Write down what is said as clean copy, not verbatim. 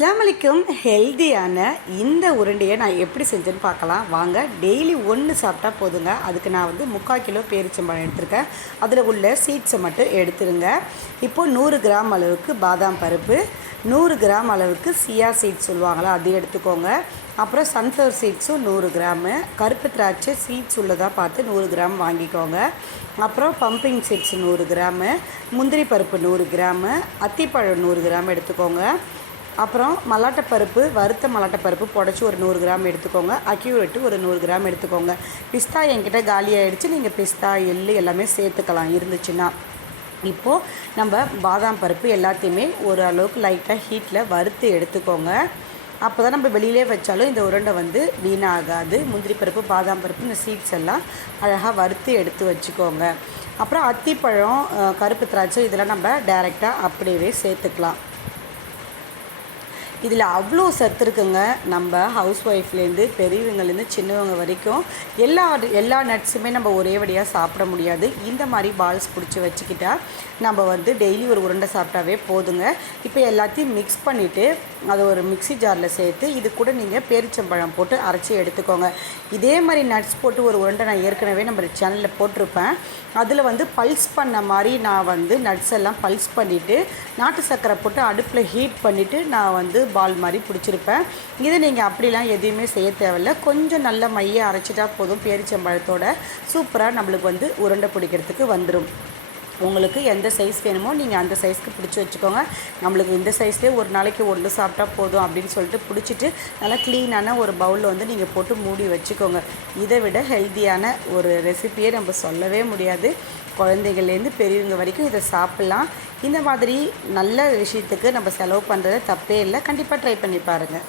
அஸ்ஸலாமு அலைக்கும். ஹெல்தியான இந்த உருண்டையை நான் எப்படி செஞ்சேன்னு பார்க்கலாம் வாங்க. டெய்லி ஒன்று சாப்பிட்டா போதுங்க. அதுக்கு நான் 3/4 கிலோ பேரிச்சம்பழம் எடுத்திருக்கேன். அதில் உள்ள சீட்ஸை மட்டும் எடுத்துருங்க. இப்போது 100 கிராம் அளவுக்கு பாதாம் பருப்பு, 100 கிராம் அளவுக்கு சியா சீட்ஸ் சொல்லுவாங்களா அது எடுத்துக்கோங்க. அப்புறம் சன்ஃப்ளவர் சீட்ஸும் 100 கிராமு, கருப்பு திராட்சை சீட்ஸ் உள்ளதாக பார்த்து 100 கிராம் வாங்கிக்கோங்க. அப்புறம் பம்பிங் சீட்ஸ் 100 கிராமு, முந்திரி பருப்பு 100 கிராமு, அத்திப்பழம் 100 கிராம் எடுத்துக்கோங்க. அப்புறம் மல்லாட்டப்பருப்பு, வறுத்த மல்லாட்டப்பருப்பு புடச்சி ஒரு 100 கிராம் எடுத்துக்கோங்க. அக்யூரேட்டு ஒரு 100 கிராம் எடுத்துக்கோங்க. பிஸ்தா என்கிட்ட காலியாகிடுச்சு, நீங்கள் பிஸ்தா எள்ளு எல்லாமே சேர்த்துக்கலாம் இருந்துச்சுன்னா. இப்போது நம்ம பாதாம் பருப்பு எல்லாத்தையுமே ஒரு அளவுக்கு லைட்டாக ஹீட்டில் வறுத்து எடுத்துக்கோங்க. அப்போ தான் நம்ம வெளியிலே வச்சாலும் இந்த உருண்டை வீணாகாது. முந்திரி பருப்பு, பாதாம் பருப்பு, இந்த சீட்ஸ் எல்லாம் அழகாக வறுத்து எடுத்து வச்சுக்கோங்க. அப்புறம் அத்திப்பழம், கருப்பு திராட்சை இதெல்லாம் நம்ம டைரெக்டாக அப்படியே சேர்த்துக்கலாம். இதில் அவ்வளோ சத்து இருக்குங்க. நம்ம ஹவுஸ் ஒய்ஃப்லேருந்து பெரியவங்கலேருந்து சின்னவங்க வரைக்கும் எல்லா நட்ஸுமே நம்ம ஒரே வழியாக சாப்பிட முடியாது. இந்த மாதிரி பால்ஸ் பிடிச்சி வச்சுக்கிட்டா நம்ம டெய்லி ஒரு உருண்டை சாப்பிட்டாவே போதுங்க. இப்போ எல்லாத்தையும் மிக்ஸ் பண்ணிவிட்டு அதை ஒரு மிக்ஸி ஜாரில் சேர்த்து இது கூட நீங்கள் பேரிச்சம்பழம் போட்டு அரைச்சி எடுத்துக்கோங்க. இதே மாதிரி நட்ஸ் போட்டு ஒரு உருண்டை நான் ஏற்கனவே நம்ம சேனலில் போட்டிருப்பேன். அதில் பல்ஸ் பண்ண மாதிரி நான் நட்ஸ் எல்லாம் பல்ஸ் பண்ணிவிட்டு நாட்டு சர்க்கரை போட்டு அடுப்பில் ஹீட் பண்ணிவிட்டு நான் பால் மாதிரி பிடிச்சிருப்பேன். இதை நீங்கள் அப்படிலாம் எதுவுமே செய்ய தேவையில்லை. கொஞ்சம் நல்ல மையை அரைச்சிட்டா போதும். பேரிச்சம்பழத்தோட சூப்பராக நம்மளுக்கு உருண்டை பிடிக்கிறதுக்கு வந்துடும். உங்களுக்கு எந்த சைஸ் வேணுமோ நீங்கள் அந்த சைஸ்க்கு பிடிச்சி வச்சுக்கோங்க. நம்மளுக்கு இந்த சைஸ்லேயே ஒரு நாளைக்கு ஒன்று சாப்பிட்டா போதும் அப்படின்னு சொல்லிட்டு பிடிச்சிட்டு நல்லா க்ளீனான ஒரு பவுலில் நீங்கள் போட்டு மூடி வச்சுக்கோங்க. இதை விட ஹெல்த்தியான ஒரு ரெசிபியே நம்ம சொல்லவே முடியாது. குழந்தைகள்லேருந்து பெரியவங்க வரைக்கும் இதை சாப்பிட்லாம். இந்த மாதிரி நல்ல விஷயத்துக்கு நம்ம செலவு பண்ணுறது தப்பே இல்லை. கண்டிப்பாக ட்ரை பண்ணி பாருங்கள்.